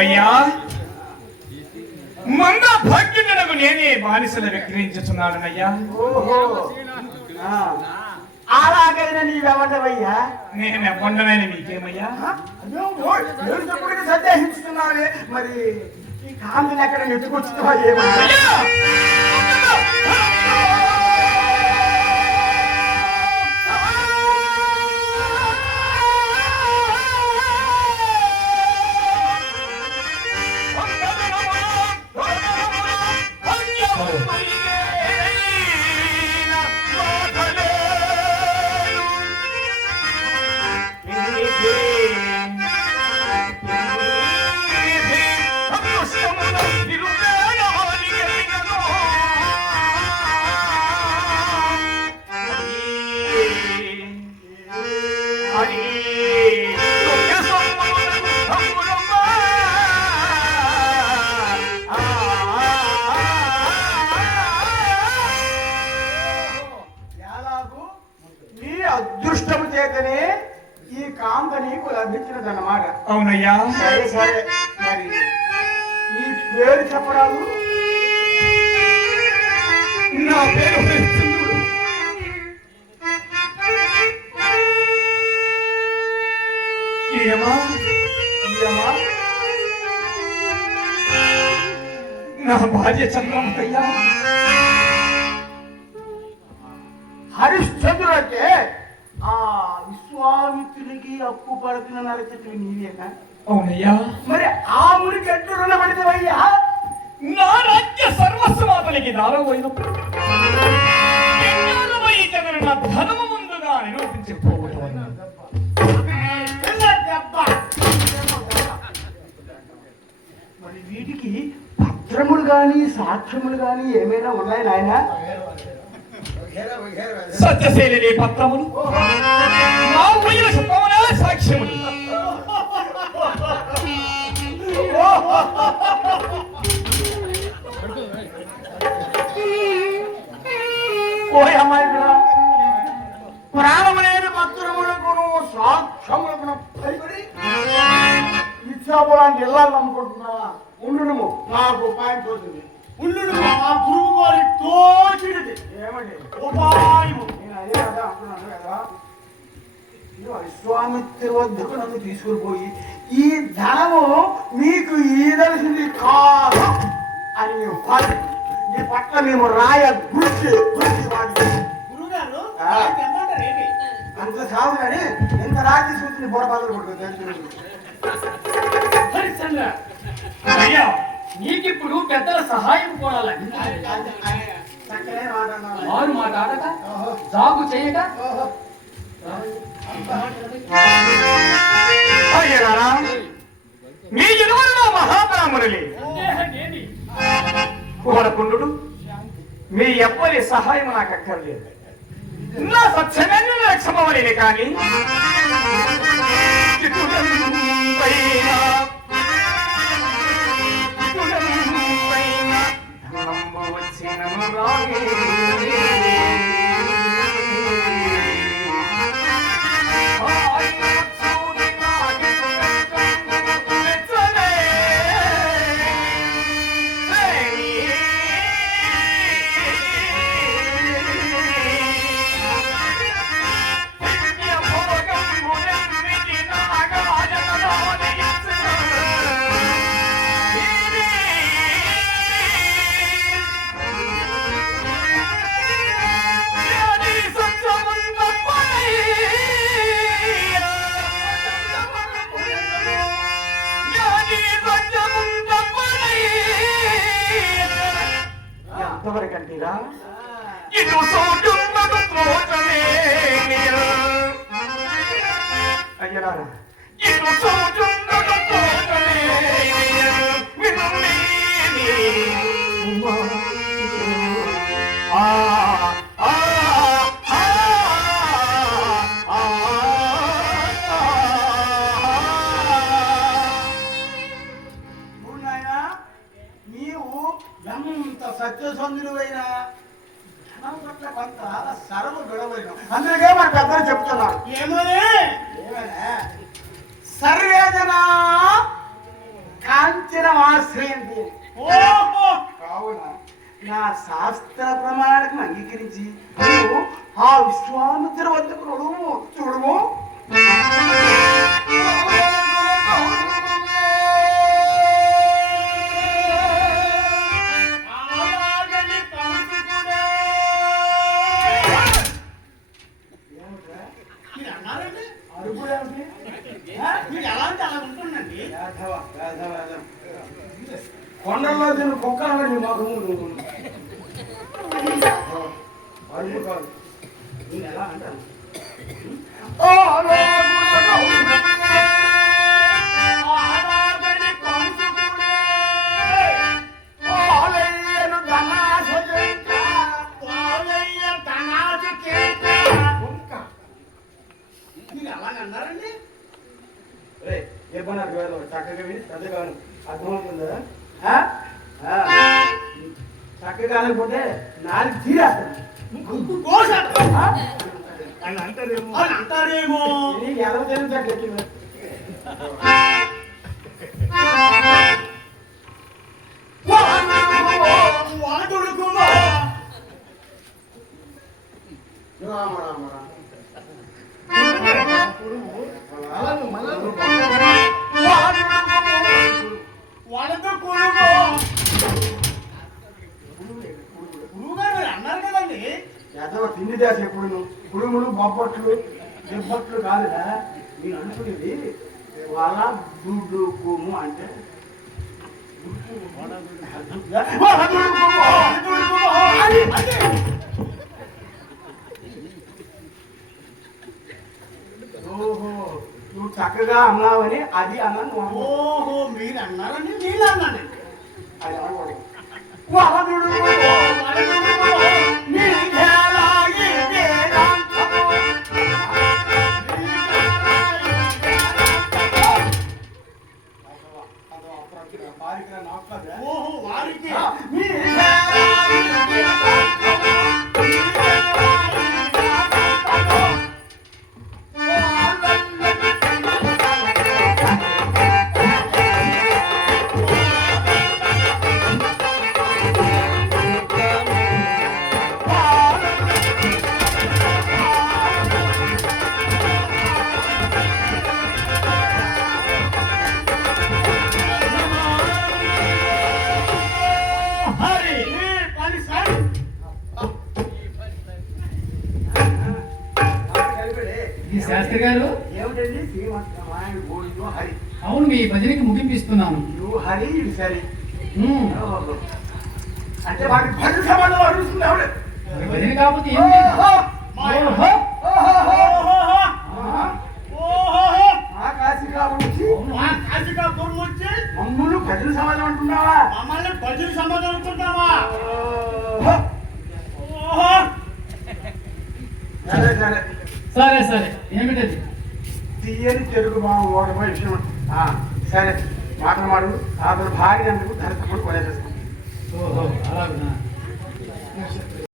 అయ్యా మంద భాగ్యుడనకు నేనే బానిసలు విక్రయించుతున్నానయ్యా. అలాగైనా నీవెవడవయ్యా? నేను ఎవ్వండనని మీకేమయ్యా? సందేహించుతున్నావే, మరి ఈ కాంతిని ఎక్కడ ఎత్తుకొచ్చుతావా ఏమయ్యా? అదృష్టము చేతనే ఈ కాంత నీకు లభించినదన్నమాట. అవునయ్యా. సరే సరే, మరి నీ పేరు చెప్పరాదు? నా పేరు నా భార్య చంద్రమయ్యా. హరిశ్చంద్రుడు అంటే ఆ విశ్వామిత్రునికి అప్పు పడుతున్న నరచట్లు నీవేనా? అవునయ్యా. మరి ఆ మురికి ఎట్టు రుణపడితేవయ్యా? నా రాజ్య సర్వస్వాతనికి దారపోయినప్పుడు నా ధనము ముందుగా నిరూపించకపోవటం. మరి వీటికి పత్రములు గాని సాక్ష్యములు గాని ఏమైనా ఉన్నాయి నాయన? సత్యశైలి పత్రములు, నా పోయిన శతముల సాక్ష్యములు. ఓయ్ అమ్మాయి, ప్రాణములైన పత్రములకును సాక్ష్యములకును భయపడి ఇచ్చాపులాంటి ఇళ్ళని నమ్ముకుంటున్నావా? ఉండును, నాకు ఉపాయం తోచింది. ఉండును, మా గురువు గారి తోచినది ఏమండి ఉపాయము. నేను అదే కదా అంటున్నాను కదా. విశ్వామిత్ర వద్దకు నన్ను తీసుకుని పోయి ఈ ధనము మీకు ఈదలసింది కాదు అని ఉపాధి నీ పట్ల మేము రాయ గుర్చి వాడి గురుగారు అంత కాదు కానీ ఎంత రాజ్య సూచన బొడబాదలు కొడుతుంది. అయ్యా, నీకిప్పుడు పెద్దల సహాయం కోరాలని వారు మాట్లాడక జాగు చేయక మీ ఇరువురు మహాబ్రాహ్మణులే. కుమరకుండు, మీ ఎవ్వరి సహాయం నాకు అక్కర్లేదు. నా సత్యమైన లక్ష్మవలిని కానీ వచ్చినను రాగే ఎంతవరకంటీరా? ఇటు అయ్యరారా, ఇటు సత్యసంధులైన కొంత సరము గొడవైన అందుకే మన పెద్దలు చెప్తున్నారు. ఏమోనే సర్వేజన కాంచనమాశ్రయంతి. ఓహో కావున నా శాస్త్ర ప్రమాణాలకు అంగీకరించి నీవు ఆ విశ్వామిత్ర వద్దకు నడువు చూడుము. అలాగని కంసుకుడే. మీరు అన్నారండి అడుగుడేమిటి? మీరు ఎలా అంటే అలా ఉంటుందండి. యాదవ, యాదవ, యాదవ. కొండల్లో తిన్న కుక్కలు నీ మొహము నువ్వు. అడుగు కాదు, నేను ఎలా అంటాను? అలాగని కంసుకుడే. పాలయ్య ధనాజ కేక. మీరు అలాగ అన్నారండి. ఏ పని అర్థం చక్కగా విని చక్కగా అర్థమవుతుందా? చక్కగా అనుకుంటే నాలుగు తీరేస్తాను. కోసాడు. ఆయన అంటారేమో. నీకు ఎలా తెలియదు చక్క వాడుకుమో. రామ రామ రామ. వాళ్ళతో కొడుకు. గురువుగారు మీరు అన్నారు కదండి. యాదవ తిండి దేశ ఎప్పుడు పురుగులు బొబ్బట్లు నిబ్బట్లు కాదురా నేను అనుకునేది. వాళ్ళ దుడ్డు కొమ్ము అంటే ఓహో నువ్వు చక్కగా అన్నావని అది అన్నాను. ఓహో మీరు అన్నారని నేను అన్నానండి. అది అనకూడదు. ఓహో వారికి ఈ శాస్త్రి గారు, ఏమిటండి శ్రీమంత గోవిందు హరి. అవును మీ భజనకి ముగింపిస్తున్నాను. నువ్వు హరి ఇది సరి. ఉమ్, అంటే వాడికి భజన సమాధానం అడుగుతుంది ఆవిడ. మరి భజన కాకపోతే ఏం లేదు. ఓహో, ఆ కాశీకాలం నుంచి కాశీకాపురం వచ్చి మమ్మల్ని భజన సమాధానం అంటున్నావా? మమ్మల్ని భజన సమాధానం అనుకుంటావా? సరే సరే సరే సరే ఏమిటది? తీయని తెలుగు మా ఓడపై విషయం. సరే మాటలు మాడు. అతను భార్య అందుకు ధరతప్పుడు కొనేసేస్తాను.